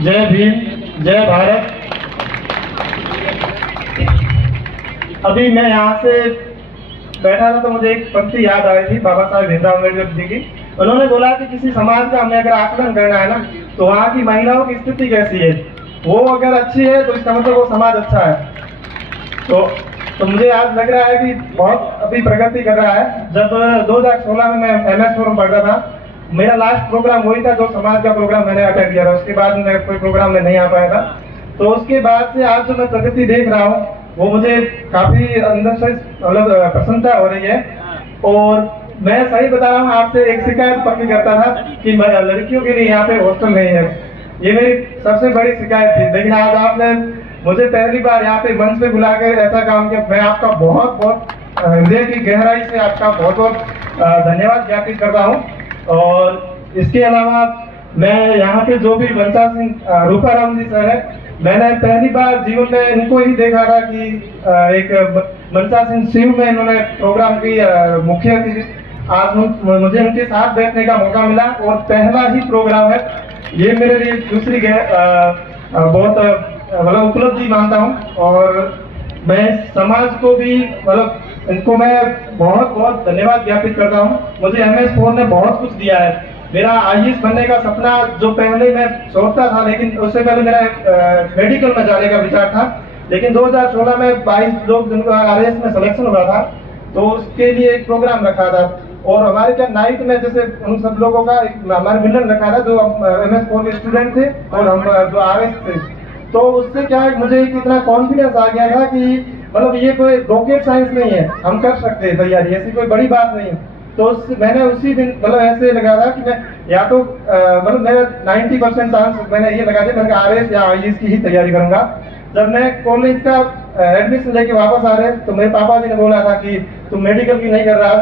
जय भीम, जय भारत। अभी मैं यहाँ से बैठा था तो मुझे एक पंक्ति याद आ रही थी बाबा साहेब भीमराव अम्बेडकर जी की। उन्होंने बोला कि किसी समाज का हमें अगर आकलन करना है ना, तो वहाँ की महिलाओं की स्थिति कैसी है, वो अगर अच्छी है तो इसका मतलब वो समाज अच्छा है। तो मुझे आज लग रहा है कि बहुत अभी प्रगति कर रहा है। जब 2016 में मैं MS फोरम पढ़ता था, मेरा लास्ट प्रोग्राम वही था जो समाज का प्रोग्राम मैंने अटेंड किया था। उसके बाद मैं कोई प्रोग्राम में नहीं आ पाया था। तो उसके बाद से आज जो मैं प्रगति देख रहा हूँ वो मुझे काफी अंदर से मतलब प्रसन्नता हो रही है। और मैं सही बता रहा हूँ, आपसे एक शिकायत पक्की करता था कि लड़कियों के लिए यहाँ पे हॉस्टल नहीं है। ये मेरी सबसे बड़ी शिकायत थी, लेकिन आज आपने मुझे पहली बार यहाँ पे मंच पे बुलाकर ऐसा काम किया। मैं आपका बहुत बहुत हृदय की गहराई से आपका बहुत बहुत धन्यवाद ज्ञापित करता हूँ। और इसके अलावा मैं यहाँ पे जो भी मनसा सिंह रूपाराम जी सर है, मैंने पहली बार जीवन में इनको ही देखा था कि एक मनसा सिंह शिव में इन्होंने प्रोग्राम की मुख्य थी। आज मुझे उनके साथ बैठने का मौका मिला और पहला ही प्रोग्राम है ये, मेरे लिए दूसरी बहुत मतलब उपलब्धि मानता हूँ। और मैं समाज को भी मतलब इनको मैं बहुत बहुत धन्यवाद ज्ञापित करता हूँ। मुझे MS फोरम ने बहुत कुछ दिया है। मेरा IAS बनने का सपना जो पहले मैं सोचता था, लेकिन उससे पहले मेरा मेडिकल में जाने का विचार था। लेकिन 2016 में 22 लोग जिनको RAS में सिलेक्शन हुआ था, तो उसके लिए एक प्रोग्राम रखा था। और हमारे क्या नाइट में जैसे उन सब लोगों का हमारे मिलन रखा था जो MS फोरम के स्टूडेंट थे और हम जो RS थे। तो उससे क्या है, मुझे इतना कॉन्फिडेंस आ गया था कि मतलब ये कोई रॉकेट साइंस नहीं है, हम कर सकते हैं तैयारी, ऐसी कोई बड़ी बात नहीं है। तो मैंने उसी दिन मतलब ऐसे लगा था कि मैं या तो मतलब मेरा 90% चांस मैंने ये लगा दिया, मैंने RS या IAS की ही तैयारी करूंगा। जब मैं कॉलेज का एडमिशन लेके वापस आ रहे तो मेरे पापा जी ने बोला था कि तुम मेडिकल की नहीं कर रहा।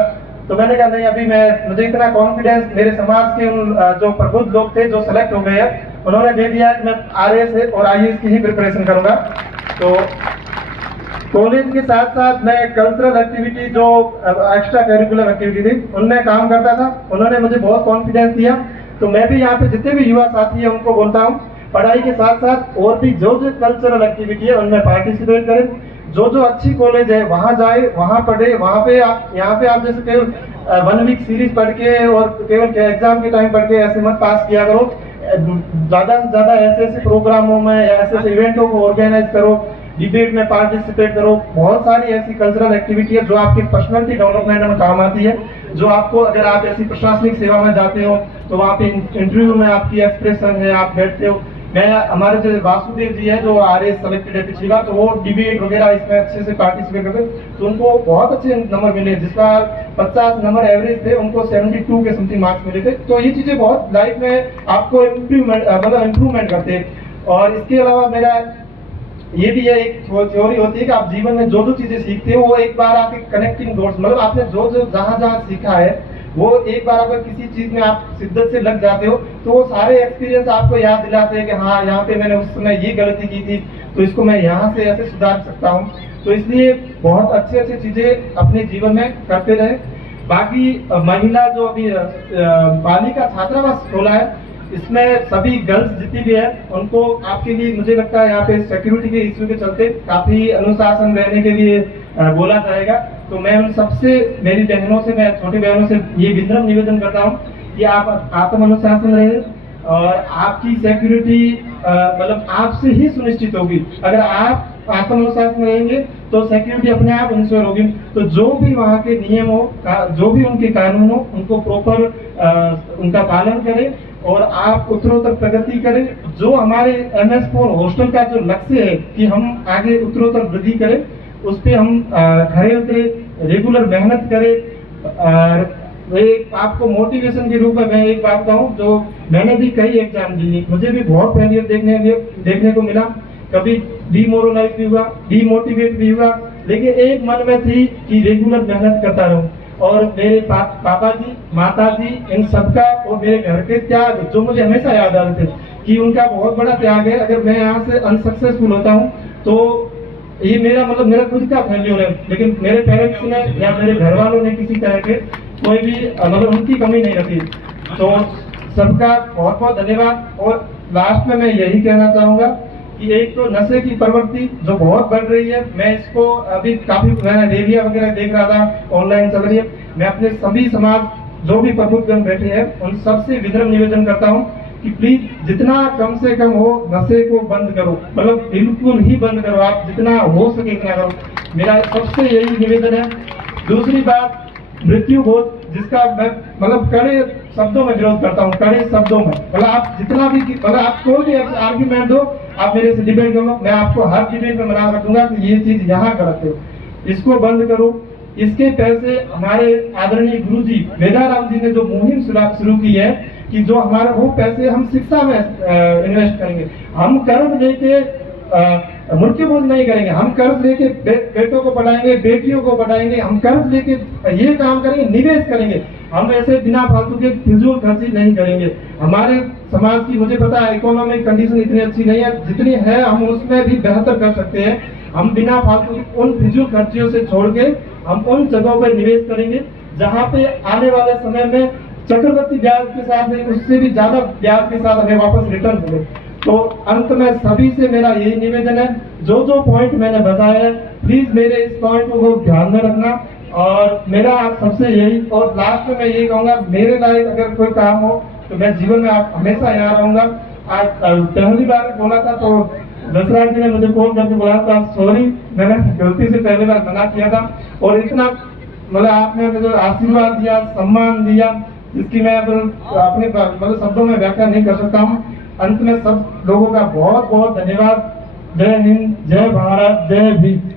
तो मैंने कहा नहीं, अभी मुझे इतना कॉन्फिडेंस मेरे समाज के उन जो प्रबुद्ध लोग थे जो सेलेक्ट हो गए हैं, उन्होंने दे दिया कि मैं RS और IAS की ही प्रिपरेशन करूंगा। तो कॉलेज के साथ साथ मैं कल्चरल एक्टिविटी जो एक्स्ट्रा करिकुलर एक्टिविटी थी उनमें काम करता था। उन्होंने मुझे बहुत कॉन्फिडेंस दिया। तो मैं भी यहाँ पे जितने भी युवा साथी हैं उनको बोलता हूँ, पढ़ाई के साथ साथ और भी जो कल्चरल एक्टिविटी है उनमें पार्टिसिपेट करें। जो अच्छी कॉलेज है वहाँ जाए, वहाँ पढ़े। वहाँ पे आप यहाँ पे आप जैसे केवल 1 वीक सीरीज पढ़ के और केवल एग्जाम के टाइम पढ़ के ऐसे मत पास किया करो। ज़्यादा से ज़्यादा ऐसे प्रोग्रामों में या ऐसे इवेंटों को ऑर्गेनाइज करो, डिबेट में पार्टिसिपेट करो। बहुत सारी ऐसी कल्चरल एक्टिविटी है जो आपकी पर्सनालिटी डेवलपमेंट में काम आती है। जो आपको अगर आप ऐसी प्रशासनिक सेवा में जाते हो तो वहाँ पे इंटरव्यू में आपकी एक्सप्रेशन है, आप बैठते हो। मैं हमारे जो वासुदेव जी है जो RS सेलेक्टेड है पिछली बार, तो वो डिबेट वगैरह इसमें अच्छे से पार्टिसिपेट करते, तो उनको बहुत अच्छे नंबर मिले। जिसका 50 नंबर एवरेज थे उनको 72 के समथिंग मार्क्स मिले थे। तो ये चीजें बहुत लाइफ में आपको इम्प्रूवमेंट करते हैं। और इसके अलावा मेरा ये भी है, एक थ्योरी होती है कि आप जीवन में जो चीजें सीखते हो वो एक बार आपके कनेक्टिंग डॉट्स, मतलब आपने जो जहाँ सीखा है वो एक बार अगर किसी चीज में आप शिद्दत से लग जाते हो तो वो सारे एक्सपीरियंस आपको याद दिलाते हैं कि हाँ, यहाँ पे मैंने उस समय ये गलती की थी तो इसको मैं यहाँ से ऐसे सुधार सकता हूँ। तो इसलिए बहुत अच्छी चीजें अपने जीवन में करते रहे। बाकी महिला जो अभी बालिका छात्रावास खोला है, इसमें सभी गर्ल्स जितनी भी है उनको आपके लिए मुझे लगता है यहाँ पे सिक्योरिटी के इश्यू के चलते काफी अनुशासन रहने के लिए बोला जाएगा। तो मैं उन सबसे मेरी बहनों से, मैं छोटी बहनों से ये विनम्र निवेदन करता हूँ कि आप आत्म अनुशासन रहे और आपकी सिक्योरिटी मतलब आपसे ही सुनिश्चित होगी। अगर आप आत्म अनुशासन रहेंगे तो सिक्योरिटी अपने आप इंश्योर होगी। तो जो भी वहाँ के नियम हो, जो भी उनके कानून हो, उनको प्रॉपर उनका पालन करें और आप उत्तरोत्तर प्रगति करें। जो हमारे MS फोरम हॉस्टल का जो लक्ष्य है कि हम आगे उत्तरोत्तर वृद्धि करें, उस पर हम खरे उतरे, रेगुलर मेहनत करें। एक आपको मोटिवेशन के रूप में मैं एक बात कहूँ, जो मैंने भी कई एग्जाम दिए, मुझे भी बहुत फेलियर देखने को मिला। कभी डिमोरलाइज भी हुआ, डिमोटिवेट भी हुआ, लेकिन एक मन में थी कि रेगुलर मेहनत करता रहूं। और मेरे पापा जी, माता जी, इन सबका और मेरे घर के त्याग जो मुझे हमेशा याद आ रहे थे कि उनका बहुत बड़ा त्याग है। अगर मैं यहाँ से अनसक्सेसफुल होता हूँ तो ये मेरा मेरा खुद का फेल्यूर है, लेकिन मेरे पेरेंट्स ने या मेरे घर वालों ने किसी तरह के कोई भी उनकी कमी नहीं रखी। तो सबका बहुत बहुत धन्यवाद। और लास्ट में मैं यही कहना चाहूँगा कि एक तो नशे की प्रवृत्ति जो बहुत बढ़ रही है, मैं इसको अभी काफी मैं रेलिया वगैरह देख रहा था, ऑनलाइन चल रही है। मैं अपने सभी समाज जो भी प्रबुद्धजन बैठे हैं उन सबसे विनम्र निवेदन करता हूँ कि प्लीज जितना कम से कम हो नशे को बंद करो, मतलब बिल्कुल ही बंद करो, आप जितना हो सके इतना करो। मेरा सबसे यही निवेदन है। दूसरी बात, मृत्यु भोज, जिसका मैं मतलब कड़े शब्दों में विरोध करता हूँ, कड़े शब्दों में। मतलब आप जितना भी मतलब आप कोई भी आर्ग्यूमेंट दो, आप मेरे से डिबेट करो, मैं आपको हर डिबेट में मना कर दूंगा कि ये चीज यहाँ गलत है, इसको बंद करो। इसके पैसे हमारे आदरणीय गुरुजी वेदाराम जी ने जो मुहिम शुरू की है कि जो हमारे वो पैसे हम शिक्षा में इन्वेस्ट करेंगे। हम कर्ज लेके मृत्यु भोज नहीं करेंगे, हम कर्ज लेके बेटों को पढ़ाएंगे, बेटियों को पढ़ाएंगे, हम कर्ज लेके ये काम करेंगे, निवेश करेंगे। हम ऐसे बिना फालतू के फिजूल खर्ची नहीं करेंगे। हमारे समाज की मुझे पता है इकोनॉमिक कंडीशन इतनी अच्छी नहीं है, जितनी है हम उसमें भी बेहतर कर सकते हैं। हम बिना फालतू उन फिजूल खर्चियों से छोड़ के हम उन जगहों पर निवेश करेंगे जहाँ पे आने वाले समय में चक्रवृद्धि ब्याज के साथ उससे भी ज्यादा ब्याज के साथ हमें वापस रिटर्न मिले। तो अंत में सभी से मेरा यही निवेदन है, जो जो पॉइंट मैंने बताया है प्लीज मेरे इस पॉइंट को ध्यान में रखना। और मेरा आप सबसे यही, और लास्ट में मैं यही कहूँगा, मेरे लायक अगर कोई काम हो तो मैं जीवन में आप हमेशा यहाँ रहूँगा। आज पहली बार बोला था तो दशराज जी ने मुझे फोन करके बोला था, सॉरी मैंने गलती से पहली बार मना किया था। और इतना मतलब आपने मुझे आशीर्वाद दिया, सम्मान दिया, जिसकी मैं अपने मतलब शब्दों में व्याख्या नहीं कर सकता हूँ। अंत में सब लोगों का बहुत बहुत धन्यवाद। जय हिंद, जय भारत, जय भीम।